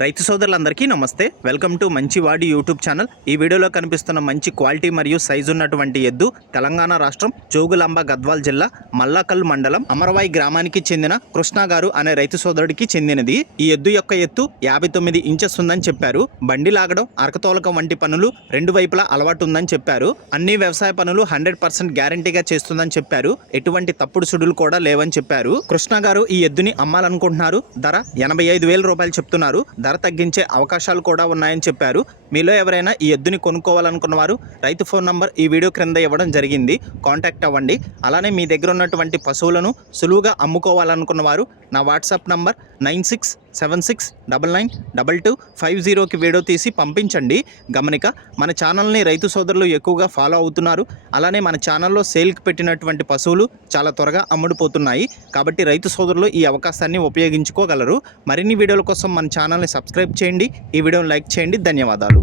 రైతు సోదరులందరికీ నమస్తే. వెల్కమ్ టు మంచివాడి యూట్యూబ్ ఛానల్. ఈ వీడియోలో కనిపిస్తున్న మంచి క్వాలిటీ మరియు సైజు ఉన్నటువంటి ఎద్దు తెలంగాణ రాష్ట్రం జోగులాంబ గద్వాల్ జిల్లా మల్లాకల్ మండలం అమరవాయి గ్రామానికి చెందిన కృష్ణ గారు అనే రైతు సోదరుడికి చెందినది. ఈ ఎద్దు యొక్క ఎత్తు 59 ఇంచెస్ ఉందని చెప్పారు. బండి లాగడం, అరకతోలకం వంటి పనులు రెండు వైపులా అలవాటు ఉందని చెప్పారు. అన్ని వ్యవసాయ పనులు 100% గ్యారంటీగా చేస్తుందని చెప్పారు. ఎటువంటి తప్పుడు సుడులు కూడా లేవని చెప్పారు. కృష్ణ గారు ఈ ఎద్దుని అమ్మాలనుకుంటున్నారు. ధర 85,000 రూపాయలు చెప్తున్నారు. ధర తగ్గించే అవకాశాలు కూడా ఉన్నాయని చెప్పారు. మీలో ఎవరైనా ఈ ఎద్దుని కొనుక్కోవాలనుకున్న వారు రైతు ఫోన్ నంబర్ ఈ వీడియో క్రింద ఇవ్వడం జరిగింది. కాంటాక్ట్ అవ్వండి. అలానే మీ దగ్గర ఉన్నటువంటి పశువులను సులువుగా అమ్ముకోవాలనుకున్న వారు నా వాట్సాప్ నంబర్ 9676992250కి వీడియో తీసి పంపించండి. గమనిక, మన ఛానల్ని రైతు సోదరులు ఎక్కువగా ఫాలో అవుతున్నారు. అలానే మన ఛానల్లో సేల్కి పెట్టినటువంటి పశువులు చాలా త్వరగా అమ్ముడుపోతున్నాయి. కాబట్టి రైతు సోదరులు ఈ అవకాశాన్ని ఉపయోగించుకోగలరు. మరిన్ని వీడియోల కోసం మన ఛానల్ని సబ్స్క్రైబ్ చేయండి. ఈ వీడియోని లైక్ చేయండి. ధన్యవాదాలు.